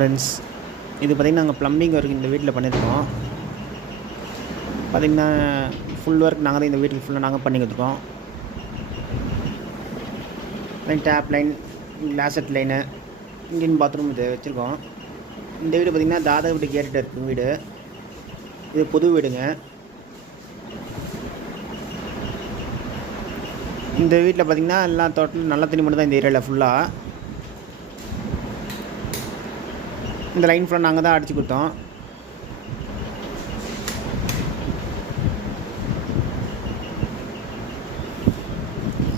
Friends, இது பார்த்திங்கன்னா நாங்கள் ப்ளம்பிங் ஒர்க் இந்த வீட்டில் பண்ணியிருக்கோம். பார்த்திங்கன்னா ஃபுல் ஒர்க் நாங்கள் தான் இந்த வீட்டுக்கு ஃபுல்லாக நாங்கள் பண்ணி கொடுத்துருக்கோம். Tape line, closet line, Indian bathroom இது வச்சுருக்கோம். இந்த வீடு பார்த்திங்கன்னா தாதா வீடு கேட்டுகிட்ட இருக்குது வீடு. இது புது வீடுங்க. இந்த வீட்டில் பார்த்திங்கன்னா எல்லா தோட்டலும் நல்ல தண்ணி மட்டும் தான் இந்த ஏரியாவில் ஃபுல்லாக. இந்த லைன் ஃபுல்லாக நாங்கள் தான் அடித்து கொடுத்தோம்.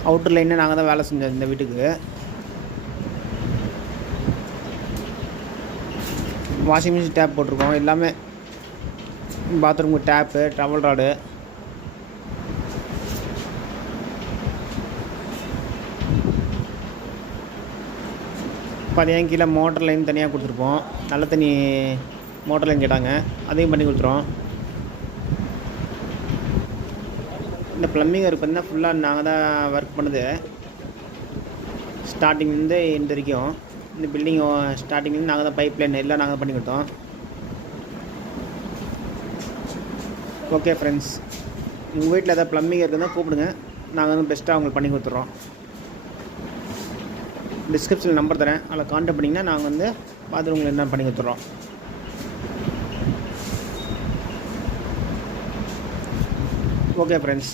அவுட்டர் லைனை நாங்கள் தான் வேலை செஞ்சோம் இந்த வீட்டுக்கு. வாஷிங் மிஷின் டேப் போட்டிருக்கோம். எல்லாமே பாத்ரூமுக்கு டேப்பு, டவல் ராடு, பார்த்தீங்கன்னா கீழே மோட்டர் லைன் தனியாக கொடுத்துருப்போம். நல்ல தண்ணி மோட்டர் லைன் கேட்டாங்க, அதையும் பண்ணி கொடுத்துருவோம். இந்த ப்ளம்பிங் ஒர்க் பார்த்திங்கன்னா ஃபுல்லாக நாங்கள் தான் ஒர்க் பண்ணுது. ஸ்டார்டிங்லேருந்து இந்த வரைக்கும் இந்த பில்டிங் ஸ்டார்டிங்லேருந்து நாங்கள் தான் பைப் லைன் எல்லாம் நாங்கள் தான் பண்ணி கொடுத்தோம். ஓகே ஃப்ரெண்ட்ஸ், உங்கள் வீட்டில் ஏதாவது ப்ளம்பிங் இருக்குதுன்னா கூப்பிடுங்க, நாங்கள் வந்து பெஸ்ட்டாக அவங்களுக்கு பண்ணி கொடுத்துட்றோம். டிஸ்கிரிப்ஷனில் நம்பர் தரேன், அதில் கான்டாக்ட் பண்ணிங்கன்னா நாங்கள் வந்து பார்த்து உங்களுக்கு என்ன பண்ணி கொடுத்துட்றோம். Okay friends.